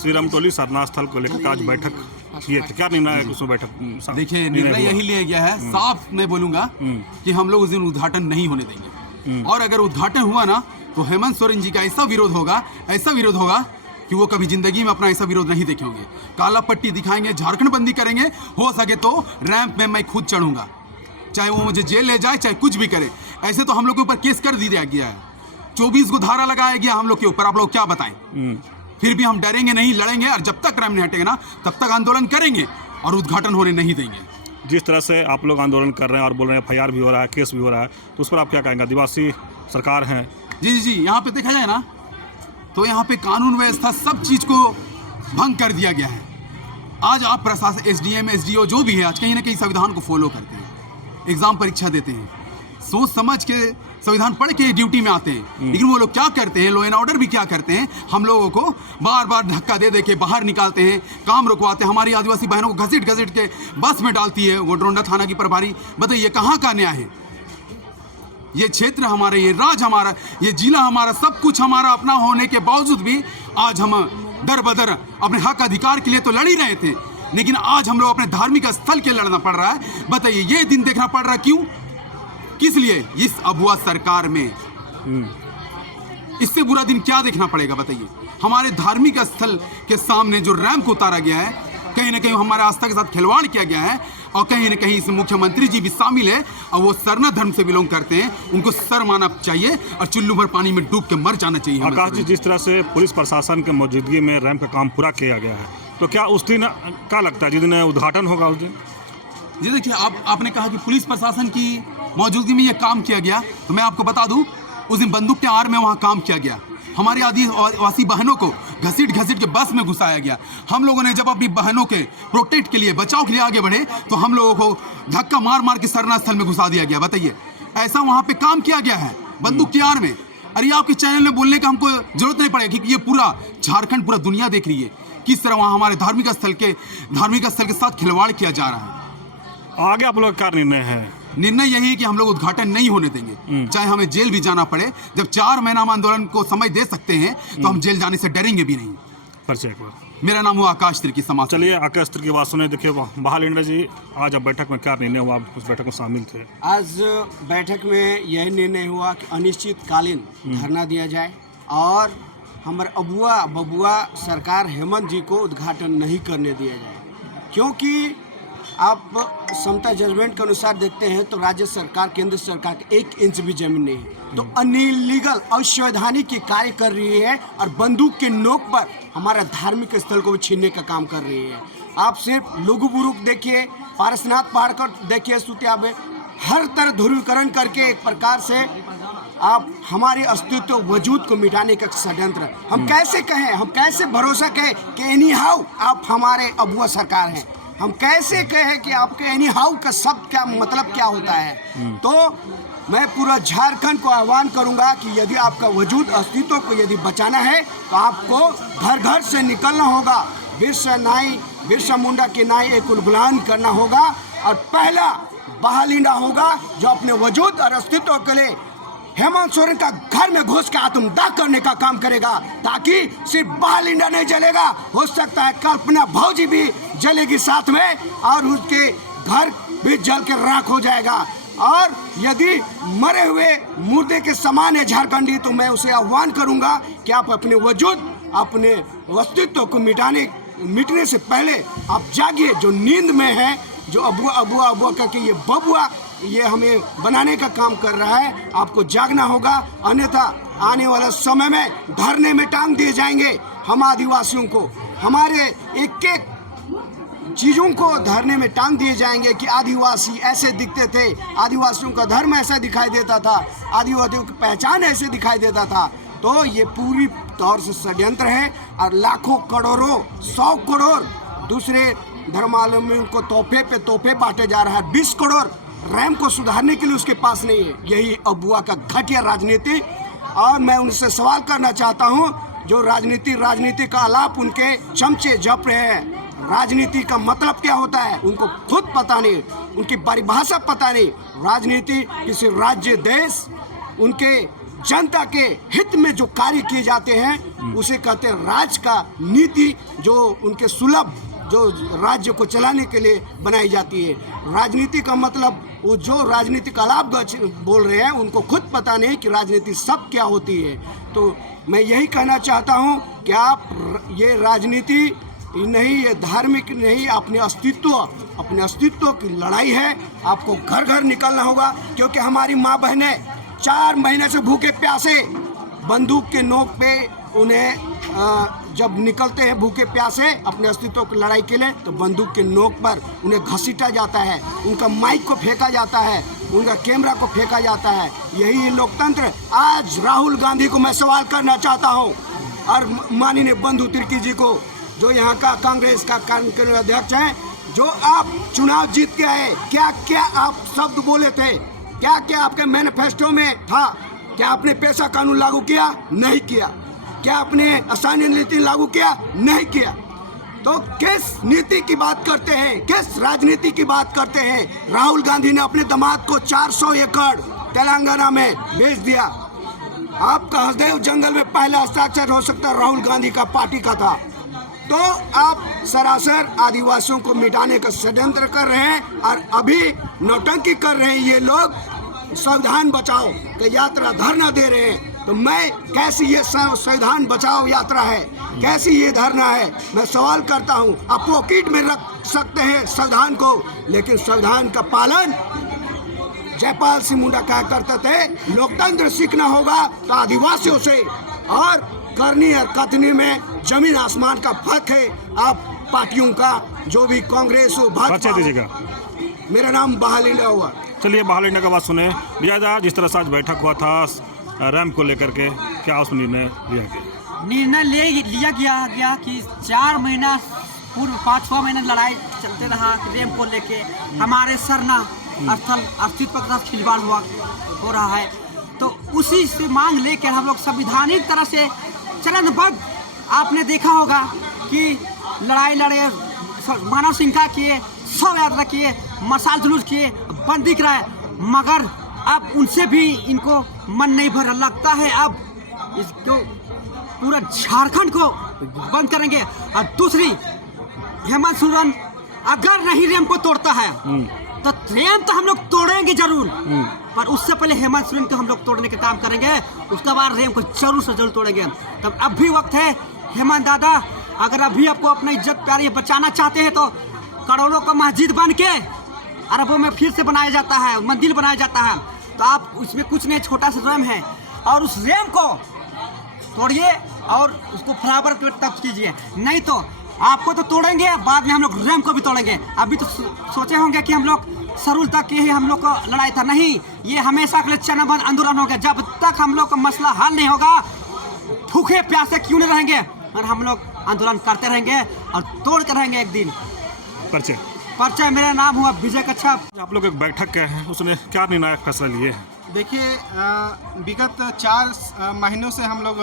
श्री रामटोली सरना स्थल को लेकर आज बैठक किए थे, क्या निर्णय है उसमें बैठक? देखिए, निर्णय यही लिया गया है, साफ मैं बोलूंगा कि हम लोग उस दिन उद्घाटन नहीं होने देंगे। और अगर उद्घाटन हुआ ना तो हेमंत सोरेन जी का ऐसा विरोध होगा कि वो कभी जिंदगी में अपना ऐसा विरोध नहीं देखे होंगे। काला पट्टी दिखाएंगे, झारखंड बंदी करेंगे, हो सके तो रैंप में मैं खुद चढ़ूंगा, चाहे वो मुझे जेल ले जाए, चाहे कुछ भी करे। ऐसे तो हम लोग के ऊपर केस कर दिया गया है, 24 को धारा लगाया गया हम लोग के ऊपर। आप लोग क्या बताएं? फिर भी हम डरेंगे नहीं, लड़ेंगे, और जब तक रैंप नहीं हटेगा ना तब तक आंदोलन करेंगे और उद्घाटन होने नहीं देंगे। जिस तरह से आप लोग आंदोलन कर रहे हैं और बोल रहे हैं FIR भी हो रहा है, केस भी हो रहा है, तो उस पर आप क्या कहेंगे? आदिवासी सरकार है। जी, यहाँ पे देखा जाए ना तो यहाँ पे कानून व्यवस्था सब चीज को भंग कर दिया गया है। आज आप प्रशासन, SDM SDO जो भी है, आज कहीं ना कहीं संविधान को फॉलो करते हैं, एग्जाम परीक्षा देते हैं, सोच समझ के संविधान पढ़ के ड्यूटी में आते हैं। लेकिन वो लोग क्या करते हैं, लॉ एंड ऑर्डर भी क्या करते हैं, हम लोगों को बार बार धक्का दे दे के बाहर निकालते हैं, काम रुकवाते हैं, हमारी आदिवासी बहनों को घसीट घसीट के बस में डालती है वो डोंडा थाना की प्रभारी। बताइए कहाँ का न्याय है? ये क्षेत्र हमारा, ये राज हमारा, ये जिला हमारा, सब कुछ हमारा अपना होने के बावजूद भी आज हम दर बदर अपने हक अधिकार के लिए तो लड़ ही रहे थे, लेकिन आज हम लोग अपने धार्मिक स्थल के लड़ना पड़ रहा है। बताइए ये दिन देखना पड़ रहा है, क्यों, किस लिए? इस अबुआ सरकार में इससे बुरा दिन क्या देखना पड़ेगा? बताइए। हमारे धार्मिक स्थल के सामने जो रैंप उतारा गया है, कहीं ना कहीं हमारे आस्था के साथ खिलवाड़ किया गया है, और कहीं ना कहीं इसमें मुख्यमंत्री जी भी शामिल है, और वो सरना धर्म से बिलोंग करते हैं, उनको सर माना चाहिए और चुल्लू भर पानी में डूब के मर जाना चाहिए। आकाश जी, जिस तरह से पुलिस प्रशासन के मौजूदगी में रैंप का काम पूरा किया गया है, तो क्या उस दिन क्या लगता है जिस दिन उद्घाटन होगा उस दिन? जी देखिए, आपने कहा कि पुलिस प्रशासन की मौजूदगी में ये काम किया गया, तो मैं आपको बता दूं उस दिन बंदूक के आड़ में वहाँ काम किया गया। हमारी आदिवासी बहनों को घसीट घसीट के बस में घुसाया गया। हम लोगों ने जब अपनी बहनों के प्रोटेक्ट के लिए, बचाव के लिए आगे बढ़े, तो हम लोगों को धक्का मार मार के सरना स्थल में घुसा दिया गया। बताइए, ऐसा वहाँ पे काम किया गया है बंदूक की आड़ में। अरे आपके चैनल में बोलने का हमको जरूरत नहीं पड़ेगी कि ये पूरा झारखंड, पूरा दुनिया देख रही है किस तरह वहाँ हमारे धार्मिक स्थल के साथ खिलवाड़ किया जा रहा है। आगे आप लोग क्या निर्णय है? निर्णय यही है कि हम लोग उद्घाटन नहीं होने देंगे, चाहे हमें जेल भी जाना पड़े। जब 4 महीना हम आंदोलन को समय दे सकते हैं तो हम जेल जाने से डरेंगे भी नहीं। परिचय। मेरा नाम हुआ आकाश त्रिकी, समाज। चलिए, आकाश त्रिकी की बात सुने। देखिए बहाल इंद्र जी, आज अब बैठक में क्या निर्णय हुआ? आप उस बैठक में शामिल थे। आज बैठक में यह निर्णय हुआ कि अनिश्चितकालीन धरना दिया जाए और हमारे अबुआ बबुआ सरकार हेमंत जी को उद्घाटन नहीं करने दिया जाए, क्योंकि आप समता जजमेंट के अनुसार देखते हैं तो राज्य सरकार, केंद्र सरकार के 1 इंच भी जमीन नहीं है, तो अनलीगल, अवैधानिक कार्य कर रही है और बंदूक के नोक पर हमारा धार्मिक स्थल को छीनने का काम कर रही है। आप सिर्फ लुगु बुरुक देखिए, पारसनाथ पहाड़ कर देखिए, सुतिया में हर तरह ध्रुवीकरण करके एक प्रकार से आप हमारे अस्तित्व, वजूद को मिटाने का षड्यंत्र। हम कैसे कहें, हम कैसे भरोसा कहें कि एनी हाउ आप हमारे अबुआ सरकार हैं? हम कैसे कहें कि आपके एनी हाउ का शब्द क्या मतलब क्या होता है? तो मैं पूरा झारखंड को आह्वान करूंगा कि यदि आपका वजूद, अस्तित्व को यदि बचाना है तो आपको घर घर से निकलना होगा, बिरसा मुंडा के नाई एक उलगुलान करना होगा, और पहला बहालिंडा होगा जो अपने वजूद और अस्तित्व के लिए हेमंत सोरेन का घर में घुस के आत्मदाह करने का काम करेगा, ताकि सिर्फ बहालिंडा नहीं जलेगा, हो सकता है कल्पना भौजी भी जलेगी साथ में, और उसके घर भी जल के राख हो जाएगा। और यदि मरे हुए मुर्दे के समान है झारखंडी, तो मैं उसे आह्वान करूंगा कि आप अपने वजूद, अपने अस्तित्व को मिटने से पहले आप जागिए। जो नींद में है, जो अबुआ करके ये बबुआ ये हमें बनाने का काम कर रहा है, आपको जागना होगा, अन्यथा आने वाला समय में धरने में टांग दिए जाएंगे। हम आदिवासियों को, हमारे एक एक चीज़ों को धरने में टांग दिए जाएंगे कि आदिवासी ऐसे दिखते थे, आदिवासियों का धर्म ऐसा दिखाई देता था, आदिवासियों की पहचान ऐसे दिखाई देता था। तो ये पूरी तौर से षड्यंत्र है, और लाखों करोड़ों 100 करोड़ दूसरे धर्मावलंबियों को तोहफे पे तोहफे बांटे जा रहा है। 20 करोड़ रैम को सुधारने के लिए उसके पास नहीं है। यही अबुआ का घटिया राजनीति। और मैं उनसे सवाल करना चाहता हूं, जो राजनीति का आलाप उनके चमचे जप रहे हैं, राजनीति का मतलब क्या होता है उनको खुद पता नहीं, उनकी परिभाषा पता नहीं। राजनीति किसी राज्य, देश, उनके जनता के हित में जो कार्य किए जाते हैं उसे कहते हैं राज का नीति, जो उनके सुलभ जो राज्य को चलाने के लिए बनाई जाती है। राजनीति का मतलब वो जो राजनीतिक अलाप बोल रहे हैं उनको खुद पता नहीं कि राजनीति सब क्या होती है। तो मैं यही कहना चाहता हूं कि आप ये राजनीति नहीं, ये धार्मिक नहीं, अपने अस्तित्व की लड़ाई है। आपको घर घर निकलना होगा, क्योंकि हमारी माँ बहनें 4 महीने से भूखे प्यासे बंदूक के नोक पे उन्हें जब निकलते हैं भूखे प्यासे अपने अस्तित्व की लड़ाई के लिए, तो बंदूक के नोक पर उन्हें घसीटा जाता है, उनका माइक को फेंका जाता है, उनका कैमरा को फेंका जाता है। यही लोकतंत्र। आज राहुल गांधी को मैं सवाल करना चाहता हूं और माननीय बंधु तिर्की जी को, जो यहाँ का कांग्रेस का कार्यकारी अध्यक्ष हैं, जो आप चुनाव जीत के आए, क्या क्या आप शब्द बोले थे, क्या क्या आपके मैनिफेस्टो में था? क्या आपने पेशा कानून लागू किया? नहीं किया। क्या आपने स्थानीय नीति लागू किया? नहीं किया। तो किस नीति की बात करते हैं, किस राजनीति की बात करते हैं? राहुल गांधी ने अपने दामाद को 400 एकड़ तेलंगाना में बेच दिया। आपका हसदेव जंगल में पहला हस्ताक्षर हो सकता है राहुल गांधी का पार्टी का था। तो आप सरासर आदिवासियों को मिटाने का षड्यंत्र कर रहे हैं और अभी नौटंकी कर रहे हैं ये लोग। संविधान बचाओ की यात्रा धरना दे रहे हैं, तो मैं कैसी ये संविधान बचाओ यात्रा है, कैसी ये धरना है? मैं सवाल करता हूँ। आप पॉकेट में रख सकते हैं संविधान को, लेकिन संविधान का पालन जयपाल सिंह मुंडा क्या करते थे? लोकतंत्र सीखना होगा तो आदिवासियों से, और करनी और कथनी में जमीन आसमान का फर्क है। आप पार्टियों का जो भी कांग्रेस हो, भाजपा दीजिएगा। मेरा नाम बहाल इंडिया हुआ। चलिए बहाल इंडिया का बात सुने। लिहाजा जिस तरह से आज बैठक हुआ था रैम को लेकर के, क्या उस निर्णय लिया गया? निर्णय लिया गया कि 4 महीना पूर्व 5-6 महीने लड़ाई चलते रहा रैम को लेके, हमारे सरना स्थल अस्तित्व के साथ खिलवाड़ हो रहा है। तो उसी से मांग लेकर हम लोग संविधानिक तरह से चरणबद्ध, आपने देखा होगा कि लड़ाई लड़े, मानव श्रृंखला किए, शव यात्रा किए, मशाल जुलूस किए, बंदी कराए, मगर अब उनसे भी इनको मन नहीं भर लगता है। अब इसको पूरा झारखंड को बंद करेंगे। और दूसरी, हेमंत सोरेन अगर नहीं रैम को तोड़ता है तो रैम तो हम लोग तोड़ेंगे जरूर, पर उससे पहले हेमंत सोरेन को हम लोग तोड़ने का काम करेंगे, उसके बाद रैम को जरूर से जरूर तोड़ेंगे। तब अब भी वक्त है हेमंत दादा, अगर अभी आपको अपना इज्जत प्यार ये बचाना चाहते हैं तो करोड़ों का मस्जिद बन के अरबों में फिर से बनाया जाता है, मंदिर बनाया जाता है। तो आप उसमें कुछ नहीं, छोटा सा रैम है, और उस रैम को तोड़िए और उसको फ्लावर तक कीजिए। नहीं तो आपको तो तोड़ेंगे, बाद में हम लोग रैम को भी तोड़ेंगे। अभी तो सोचे होंगे कि हम लोग सरूल तक ही हम लोग को लड़ाई था, नहीं, ये हमेशा के लिए चरणबद्ध आंदोलन हो गया। जब तक हम लोग का मसला हल नहीं होगा, भूखे प्यासे क्यों नहीं रहेंगे, और हम लोग आंदोलन करते रहेंगे और तोड़ कर रहेंगे एक दिन। परिचय, मेरा नाम हुआ विजय कच्छप। आप लोग एक बैठक के हैं, उसने क्या निर्णायक फैसला लिए हैं? देखिए, विगत 4 महीनों से हम लोग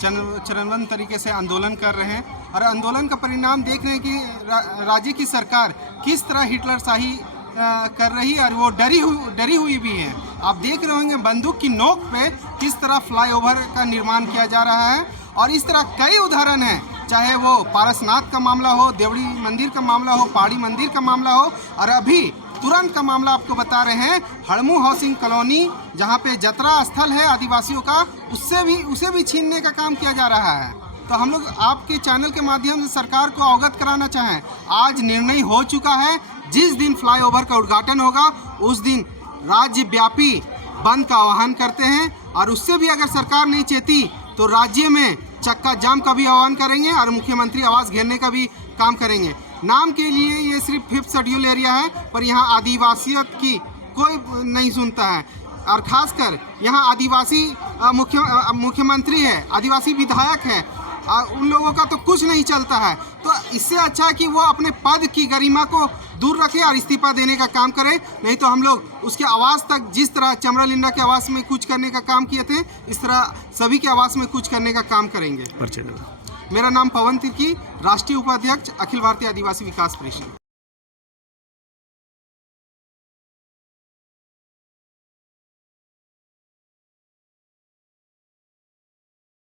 चरणबद्ध तरीके से आंदोलन कर रहे हैं, और आंदोलन का परिणाम देख रहे हैं कि राज्य की सरकार किस तरह हिटलरशाही कर रही है, और वो डरी हुई भी है। आप देख रहे होंगे बंदूक की नोक पे किस तरह फ्लाईओवर का निर्माण किया जा रहा है, और इस तरह कई उदाहरण हैं, चाहे वो पारसनाथ का मामला हो, देवड़ी मंदिर का मामला हो, पहाड़ी मंदिर का मामला हो, और अभी तुरंत का मामला आपको बता रहे हैं हड़मू हाउसिंग कॉलोनी, जहां पे जतरा स्थल है आदिवासियों का, उसे भी छीनने का काम किया जा रहा है। तो हम लोग आपके चैनल के माध्यम से सरकार को अवगत कराना चाहें, आज निर्णय हो चुका है, जिस दिन फ्लाईओवर का उद्घाटन होगा उस दिन राज्यव्यापी बंद का आह्वान करते हैं, और उससे भी अगर सरकार नहीं चेती तो राज्य में चक्का जाम का भी आह्वान करेंगे और मुख्यमंत्री आवास घेरने का भी काम करेंगे। नाम के लिए ये सिर्फ 5th शेड्यूल एरिया है, पर यहाँ आदिवासियत की कोई नहीं सुनता है, और खासकर यहाँ आदिवासी मुख्यमंत्री है, आदिवासी विधायक है, उन लोगों का तो कुछ नहीं चलता है। तो इससे अच्छा है कि वो अपने पद की गरिमा को दूर रखे और इस्तीफा देने का काम करे, नहीं तो हम लोग उसके आवास तक, जिस तरह चमरा लिंडा के आवास में कुछ करने का काम किए थे, इस तरह सभी के आवास में कुछ करने का काम करेंगे। मेरा नाम पवन तिर्की, राष्ट्रीय उपाध्यक्ष, अखिल भारतीय आदिवासी विकास परिषद।